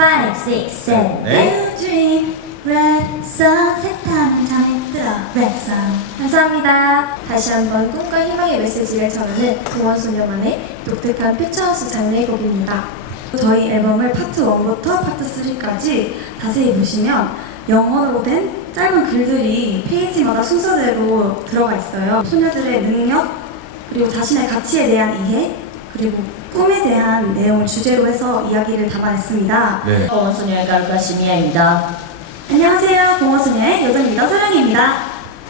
five, six, seven. 네. Blue dream, red sun, 색다른 잠이 들어, red sun. 감사합니다. 다시 한번 꿈과 희망의 메시지를 전하는 동원소녀만의 독특한 퓨처하우스 장르의 곡입니다. 저희 앨범을 파트 1부터 파트 3까지 자세히 보시면 영어로 된 짧은 글들이 페이지마다 순서대로 들어가 있어요. 소녀들의 능력, 그리고 자신의 가치에 대한 이해, 그리고 꿈에 대한 내용을 주제로 해서 이야기를 담아냈습니다. 네. 공원소녀의 가을과 시미야입니다. 안녕하세요. 공원소녀의 여전 리더 사랑입니다.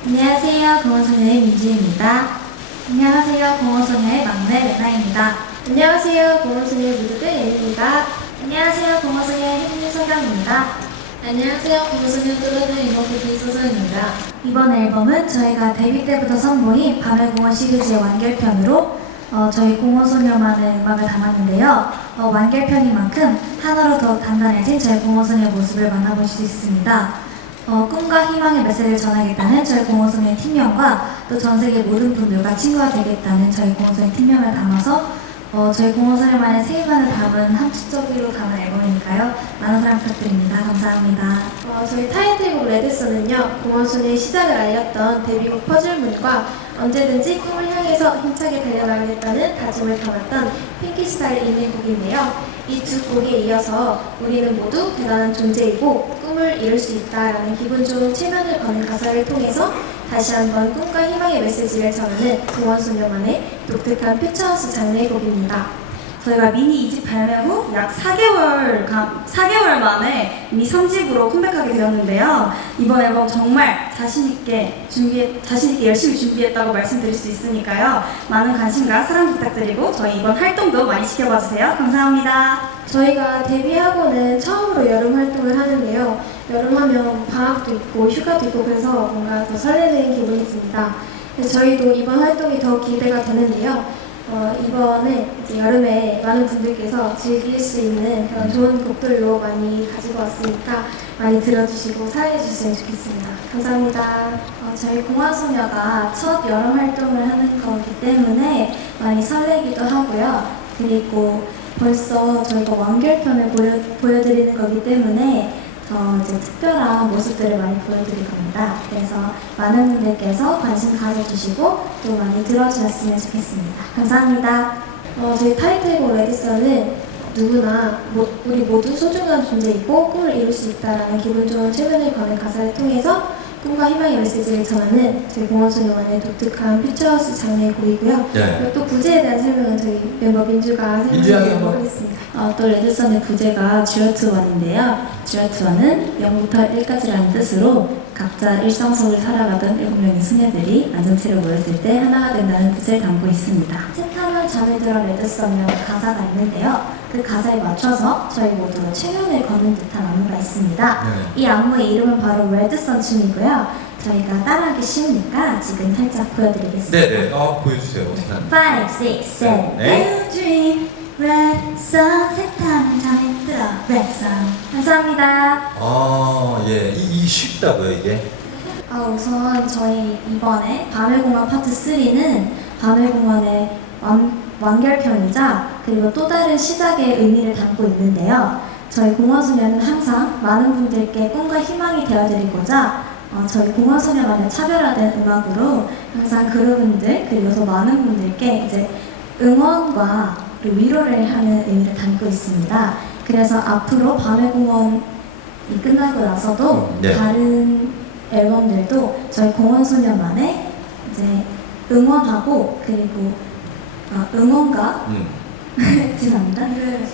안녕하세요. 공원소녀의 민지입니다. 안녕하세요. 공원소녀의 막내 레나입니다. 안녕하세요. 동원소녀의 무드들 애니입니다. 안녕하세요. 공원소녀의 혜민 서경입니다. 안녕하세요. 동원소녀 뚜러드 이모부기 소소입니다. 이번 앨범은 저희가 데뷔 때부터 선보인 밤의 공원 시리즈의 완결편으로 어, 저희 공원소녀만의 음악을 담았는데요. 어, 완결편인 만큼 하나로 더 단단해진 저희 공원소녀의 모습을 만나볼 수 있습니다. 어, 꿈과 희망의 메시지를 전하겠다는 저희 공원소녀의 팀명과 또 전 세계 모든 분들과 친구가 되겠다는 저희 공원소녀의 팀명을 담아서 어, 저희 공원소녀만의 세계관을 담은 함축적으로 담은 앨범이니까요. 많은 사랑 부탁드립니다. 감사합니다. 어, 저희 타이틀곡 레드선은요, 공원소녀의 시작을 알렸던 데뷔곡 퍼즐문과 언제든지 꿈을 향해서 힘차게 달려나가겠다는 다짐을 담았던 핑키 스타일 있는 곡인데요. 이 두 곡에 이어서 우리는 모두 대단한 존재이고 꿈을 이룰 수 있다라는 기분 좋은 체면을 거는 가사를 통해서 다시 한번 꿈과 희망의 메시지를 전하는 공원소녀만의 독특한 퓨처하우스 장르의 곡입니다. 저희가 미니 2집 발매 후 약 4개월, 4개월 만에 이미 3집으로 컴백하게 되었는데요. 이번 앨범 정말 자신 있게 준비, 자신 있게 열심히 준비했다고 말씀드릴 수 있으니까요. 많은 관심과 사랑 부탁드리고 저희 이번 활동도 많이 지켜봐 주세요. 감사합니다. 저희가 데뷔하고는 처음으로 여름 활동을 하는데요. 여름하면 방학도 있고 휴가도 있고 그래서 뭔가 더 설레는 기분이 듭니다. 저희도 이번 활동이 더 기대가 되는데요. 어, 이번에 이제 여름에 많은 분들께서 즐길 수 있는 그런 좋은 곡들로 많이 가지고 왔으니까 많이 들어주시고 사랑해 주셨으면 좋겠습니다. 감사합니다. 어, 저희 공화소녀가 첫 여름 활동을 하는 거기 때문에 많이 설레기도 하고요. 그리고 벌써 저희가 완결편을 보여, 보여드리는 거기 때문에 더 이제 특별한 모습들을 많이 보여드릴 겁니다. 그래서 많은 분들께서 관심 가져주시고 또 많이 들어주셨으면 좋겠습니다. 감사합니다. 어, 저희 타이틀곡 레디선은 누구나 모, 우리 모두 소중한 존재이고 꿈을 이룰 수 있다라는 기분 좋은 최면을 거는 가사를 통해서 꿈과 희망의 메시지를 전하는 저희 공원소녀만의 독특한 퓨처하우스 장르의 곡이고요. 네. 그리고 또 부제에 대한 설명은 저희 멤버 민주가 민주 양이 설명해 한번. 보겠습니다. 어, 또 레드선의 부제가 듀어트 원인데요. 듀어트 원은 0부터 1까지라는 뜻으로 각자 일상 속을 살아가던 7명의 소녀들이 완전체로 모였을 때 하나가 된다는 뜻을 담고 있습니다. 책하면 잠이 들어 레드썬이라는 가사가 있는데요. 그 가사에 맞춰서 저희 모두 체면을 거는 듯한 안무가 있습니다. 네. 이 안무의 이름은 바로 레드썬 춤이고요. 저희가 따라하기 쉬우니까 지금 살짝 보여드리겠습니다. 네네. 어, 보여주세요. 어떻게 하는 5, 6, 7, 네. Blue dream, red sun, 색다른 잠이 들어, red sun. 감사합니다. 아, 예. 이, 이 쉽다고요, 이게? 아, 우선 저희 이번에 밤의 공원 파트 3는 밤의 공원의 완, 완결편이자 그리고 또 다른 시작의 의미를 담고 있는데요. 저희 공원소녀는 항상 많은 분들께 꿈과 희망이 되어드리고자 어, 저희 공원소녀만의 차별화된 음악으로 항상 그룹분들 그리고 더 많은 분들께 이제 응원과 그리고 위로를 하는 의미를 담고 있습니다. 그래서 앞으로 밤의 공원이 끝나고 나서도 음, 네. 다른 앨범들도 저희 공원 소녀만의 이제 응원하고 그리고 아, 응원과 음. 죄송합니다.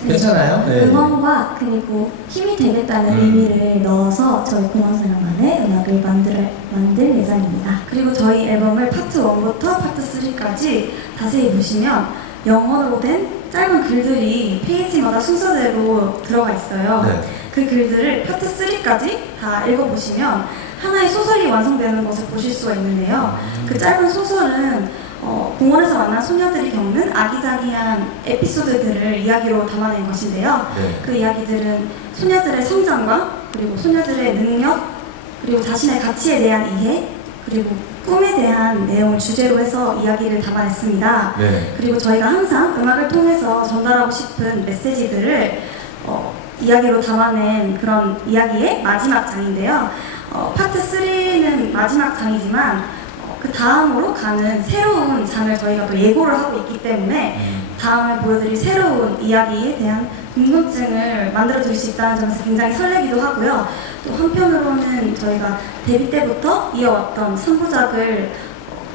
괜찮아요? 네. 응원과 그리고 힘이 되겠다는 음. 의미를 넣어서 저희 공원 소녀만의 음악을 만들 만들 예정입니다. 그리고 저희 앨범을 파트 1부터 파트 3까지 자세히 보시면 영어로 된 짧은 글들이 페이지마다 순서대로 들어가 있어요. 네. 그 글들을 파트 3까지 다 읽어보시면 하나의 소설이 완성되는 것을 보실 수가 있는데요. 그 짧은 소설은 어, 공원에서 만난 소녀들이 겪는 아기자기한 에피소드들을 이야기로 담아낸 것인데요. 네. 그 이야기들은 소녀들의 성장과 그리고 소녀들의 능력 그리고 자신의 가치에 대한 이해 그리고 꿈에 대한 내용을 주제로 해서 이야기를 담아냈습니다. 네. 그리고 저희가 항상 음악을 통해서 전달하고 싶은 메시지들을 어, 이야기로 담아낸 그런 이야기의 마지막 장인데요. 어, 파트 3는 마지막 장이지만 어, 그 다음으로 가는 새로운 장을 저희가 또 예고를 하고 있기 때문에 음. 다음에 보여드릴 새로운 이야기에 대한 궁금증을 만들어줄 수 있다는 점에서 굉장히 설레기도 하고요. 또 한편으로는 저희가 데뷔 때부터 이어왔던 3부작을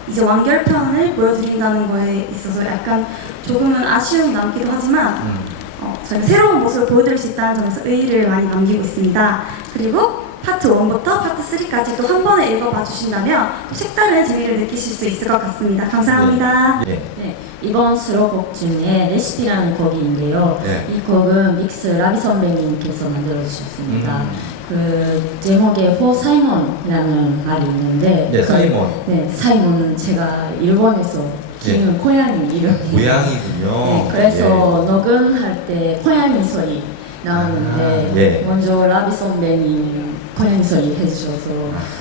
이제 완결편을 보여드린다는 거에 있어서 약간 조금은 아쉬움이 남기도 하지만 음. 어, 저희가 새로운 모습을 보여드릴 수 있다는 점에서 의의를 많이 남기고 있습니다. 그리고 파트 1부터 파트 3까지 또한 번에 읽어봐 주신다면 또 색다른 재미를 느끼실 수 있을 것 같습니다. 감사합니다. 예. 네, 이번 수록곡 중에 레시피라는 곡인데요. 네. 이 곡은 믹스 라비 선배님께서 만들어 주셨습니다. 음. 그 제목에 포 사이먼이라는 말이 있는데 네, 그- 사이먼. 네, 사이먼은 제가 일본에서 키우는 고양이 이름이에요. 고양이군요. 네, 그래서 녹음할 때 고양이 소리 나오는데 아, 예. 먼저 라비 선배님 소리 해주셔서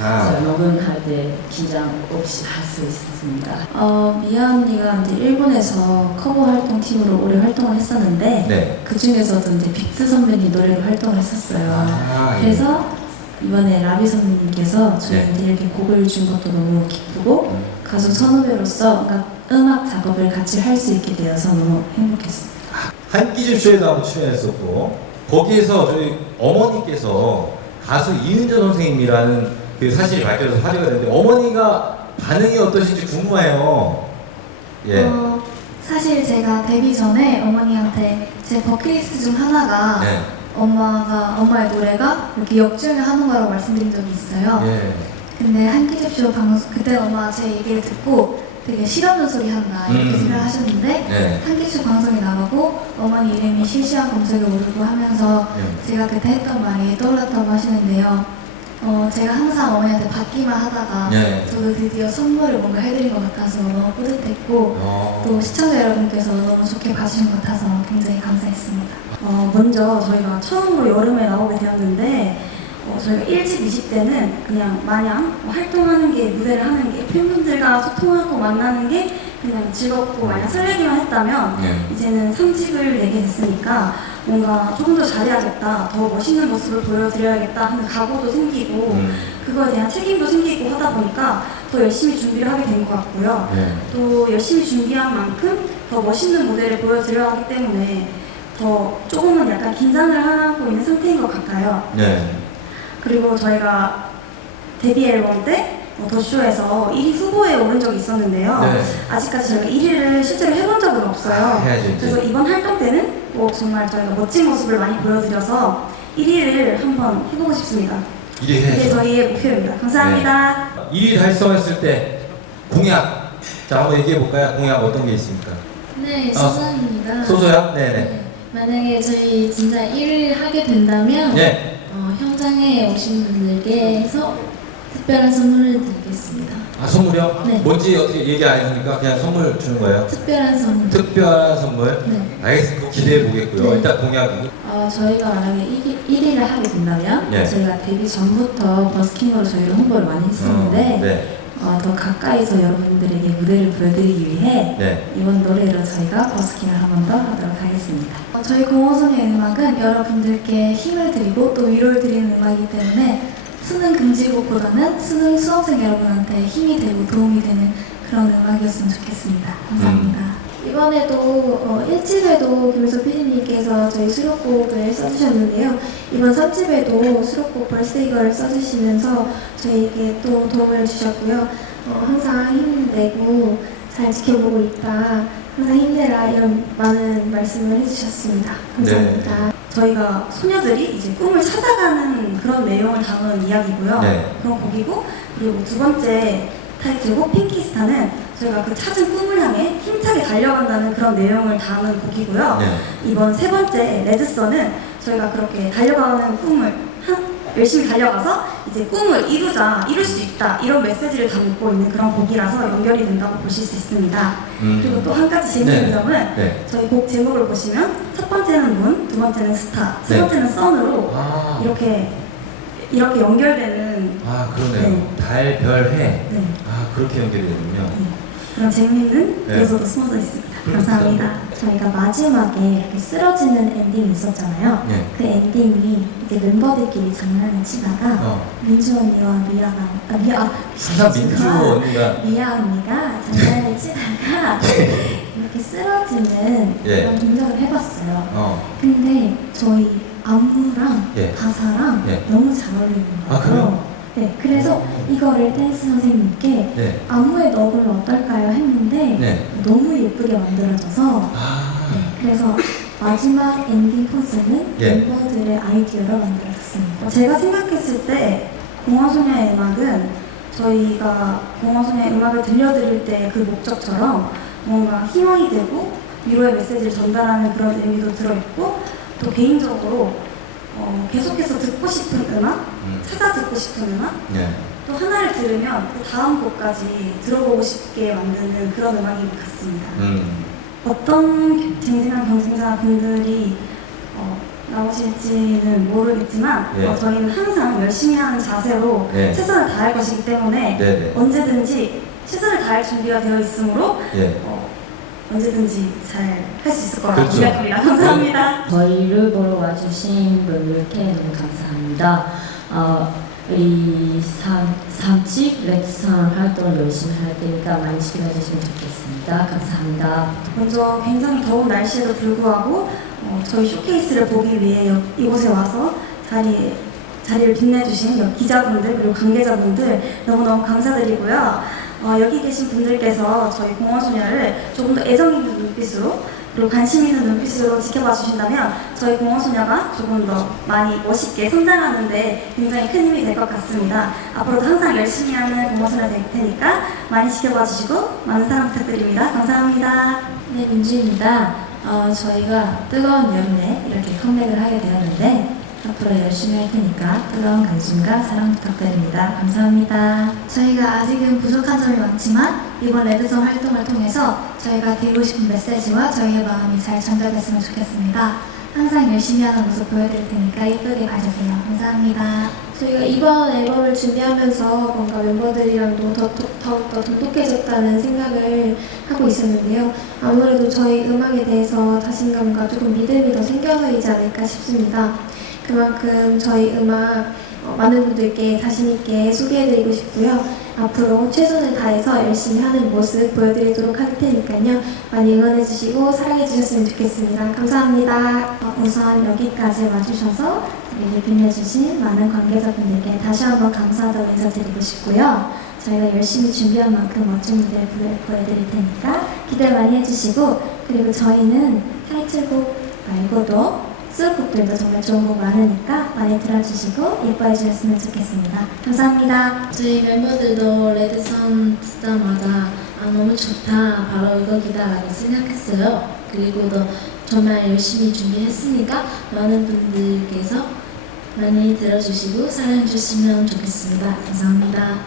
아. 제가 녹음할 때 긴장 없이 할 수 있었습니다. 어, 미아 언니가 이제 일본에서 커버 활동 팀으로 오래 활동을 했었는데 네. 그 중에서도 이제 빅스 선배님 노래로 활동을 했었어요. 아, 예. 그래서 이번에 라비 선배님께서 네. 저희한테 이렇게 곡을 준 것도 너무 기쁘고 음. 가수 선후배로서 음악 작업을 같이 할 수 있게 되어서 너무 행복했습니다. 한끼 집 쇼에도 한번 출연했었고 거기에서 저희 어머니께서 가수 이은정 선생님이라는 그 사실이 밝혀져서 화제가 됐는데 어머니가 반응이 어떠신지 궁금해요. 예. 어, 사실 제가 데뷔 전에 어머니한테 제 버킷리스트 중 하나가 네. 엄마가 엄마의 노래가 이렇게 역주행을 하는 거라고 말씀드린 적이 있어요. 예. 근데 한기접쇼 방송 그때 엄마 제 얘기를 듣고 되게 실없는 소리 한다 이렇게 음. 생각하셨는데 네. 한기쇼 방송에 나가고 어머니 이름이 실시간 검색에 오르고 하면서 네. 제가 그때 했던 말이 떠올랐다고 하시는데요. 어, 제가 항상 어머니한테 받기만 하다가 네. 저도 드디어 선물을 뭔가 해드린 것 같아서 너무 뿌듯했고 어. 또 시청자 여러분께서 너무 좋게 봐주신 것 같아서 굉장히 감사했습니다. 어, 먼저 저희가 처음으로 여름에 나오게 되었는데 어, 저희가 1집, 2집 때는 그냥 마냥 뭐 활동하는 게 무대를 하는 게 팬분들과 소통하고 만나는 게 그냥 즐겁고 마냥 설레기만 했다면 네. 이제는 3집을 내게 됐으니까 뭔가 조금 더 잘해야겠다, 더 멋있는 모습을 보여드려야겠다 하는 각오도 생기고 음. 그거에 대한 책임도 생기고 하다 보니까 더 열심히 준비를 하게 된 것 같고요. 네. 또 열심히 준비한 만큼 더 멋있는 무대를 보여드려야 하기 때문에 더 조금은 약간 긴장을 하고 있는 상태인 것 같아요. 네. 그리고 저희가 데뷔 앨범 때 어, 더쇼에서 1위 후보에 오른 적이 있었는데요. 네. 아직까지 저희가 1위를 실제로 해본 적은 없어요. 아, 해야죠, 이제. 그래서 이번 활동 때는 꼭 정말 저희가 멋진 모습을 많이 보여드려서 1위를 한번 해보고 싶습니다. 이게 해야죠. 저희의 목표입니다. 감사합니다. 1위 달성했을 때 공약. 자, 한번 얘기해 볼까요? 공약 어떤 게 있습니까? 네, 아, 소장입니다. 소소야? 네네. 네, 만약에 저희 진짜 1위를 하게 된다면 네. 어, 현장에 오신 분들께서 특별한 선물을 드리겠습니다. 아, 선물이요? 네. 뭔지 어떻게 얘기 안 해주니까 그냥 선물 주는 거예요? 특별한 선물. 특별한 선물? 네. 알겠습니다. 기대해 보겠고요. 네. 일단 공약이고. 어, 저희가 만약에 1위, 를 하게 된다면 네. 저희가 데뷔 전부터 버스킹으로 저희가 홍보를 많이 했었는데 네. 어, 더 가까이서 여러분들에게 무대를 보여드리기 위해 네. 이번 노래로 저희가 버스킹을 한 번 더 하도록 하겠습니다. 어, 저희 공호소녀의 음악은 여러분들께 힘을 드리고 또 위로를 드리는 음악이기 때문에 수능 금지곡보다는 수능 수험생 여러분한테 힘이 되고 도움이 되는 그런 음악이었으면 좋겠습니다. 감사합니다. 이번에도 어, 1집에도 김일성 PD님께서 저희 수록곡을 써주셨는데요. 이번 3집에도 수록곡 벌스이거를 써주시면서 저희에게 또 도움을 주셨고요. 어, 항상 힘내고 잘 지켜보고 있다. 항상 힘내라 이런 많은 말씀을 해주셨습니다. 감사합니다. 저희가 소녀들이 이제 꿈을 찾아가는 그런 내용을 담은 이야기고요. 네. 그런 곡이고 그리고 두 번째 타이틀곡 핑키스타는 저희가 그 찾은 꿈을 향해 힘차게 달려간다는 그런 내용을 담은 곡이고요. 네. 이번 세 번째 레드선은 저희가 그렇게 달려가는 꿈을 한, 열심히 달려가서 이제 꿈을 이루자, 이룰 수 있다 이런 메시지를 담고 있는 그런 곡이라서 연결이 된다고 보실 수 있습니다. 음. 그리고 또 한 가지 재미있는 네. 점은 네. 저희 곡 제목을 보시면 첫 번째는 문, 두 번째는 스타, 세 네. 번째는 선으로 아. 이렇게 이렇게 연결되는 아, 그러네요. 달, 별, 해. 네, 아, 그렇게 연결이 되군요. 그런 재미있는 네. 요소도 숨어져 있습니다. 감사합니다. 저희가 마지막에 이렇게 쓰러지는 엔딩이 있었잖아요. 네. 그 엔딩이 이제 멤버들끼리 장난을 치다가 어. 민주 언니와 미아가 아 미아 항상 민주 언니가 미아 언니가 장난을 치다가 이렇게 쓰러지는 예. 그런 동작을 해봤어요. 어. 근데 저희 안무랑 예. 가사랑 예. 너무 잘 어울리는 거예요. 아, 그래요? 네, 그래서 이거를 댄스 선생님께 네. 안무에 넣으면 어떨까요 했는데 네. 너무 예쁘게 만들어져서 아. 네, 그래서 마지막 엔딩 포즈는 예. 멤버들의 아이디어로 만들어졌습니다. 제가 생각했을 때 공화소녀의 음악은 저희가 공화소녀의 음악을 들려드릴 때 그 목적처럼 뭔가 희망이 되고 위로의 메시지를 전달하는 그런 의미도 들어있고 또 개인적으로 어, 계속해서 듣고 싶은 음악, 음. 찾아 듣고 싶은 음악, 네. 또 하나를 들으면 그 다음 곡까지 들어보고 싶게 만드는 그런 음악인 것 같습니다. 음. 어떤 쟁쟁한 경쟁자 분들이 어, 나오실지는 모르겠지만 예. 어, 저희는 항상 열심히 하는 자세로 네. 최선을 다할 것이기 때문에 네네. 언제든지 최선을 다할 준비가 되어 있으므로 예. 어, 언제든지 잘 할 수 있을 거라고 그렇죠. 생각합니다. 감사합니다. 저희를 보러 와주신 분들께 너무 감사합니다. 어, 우리 삼, 삼집 레드선 활동을 열심히 할 테니까 많이 지켜주시면 좋겠습니다. 감사합니다. 먼저 굉장히 더운 날씨에도 불구하고 어, 저희 쇼케이스를 보기 위해 여- 이곳에 와서 자리에 자리를 빛내주신 여- 기자분들 그리고 관계자분들 너무너무 감사드리고요. 어, 여기 계신 분들께서 저희 공원소녀를 조금 더 애정 있는 눈빛으로 그리고 관심 있는 눈빛으로 지켜봐 주신다면 저희 공원소녀가 조금 더 많이 멋있게 성장하는데 굉장히 큰 힘이 될 것 같습니다. 앞으로도 항상 열심히 하는 공원소녀 될 테니까 많이 지켜봐 주시고 많은 사랑 부탁드립니다. 감사합니다. 네, 민주입니다. 어, 저희가 뜨거운 여름에 이렇게 컴백을 하게 되었는데 앞으로 열심히 할 테니까 뜨거운 관심과 사랑 부탁드립니다. 감사합니다. 저희가 아직은 부족한 점이 많지만 이번 레드선 활동을 통해서 저희가 드리고 싶은 메시지와 저희의 마음이 잘 전달됐으면 좋겠습니다. 항상 열심히 하는 모습 보여드릴 테니까 예쁘게 봐주세요. 감사합니다. 저희가 이번 앨범을 준비하면서 뭔가 멤버들이랑도 더욱더 돈독해졌다는 생각을 하고 있었는데요. 아무래도 저희 음악에 대해서 자신감과 조금 믿음이 더 생겨서이지 않을까 싶습니다. 그만큼 저희 음악 어, 많은 분들께 자신있게 소개해드리고 싶고요. 앞으로 최선을 다해서 열심히 하는 모습 보여드리도록 할 테니까요. 많이 응원해주시고 사랑해주셨으면 좋겠습니다. 감사합니다. 어, 우선 여기까지 와주셔서 우리를 빛내주신 많은 관계자분들께 다시 한번 감사하다고 인사드리고 싶고요. 저희가 열심히 준비한 만큼 멋진 무대 보여- 보여드릴 테니까 기대 많이 해주시고 그리고 저희는 타이틀곡 말고도 수록곡들도 정말 좋은 곡 많으니까 많이 들어주시고 예뻐해 주셨으면 좋겠습니다. 감사합니다. 저희 멤버들도 레드선 듣자마자 아 너무 좋다 바로 이거기다 라고 생각했어요. 그리고 또 정말 열심히 준비했으니까 많은 분들께서 많이 들어주시고 사랑해 주시면 좋겠습니다. 감사합니다.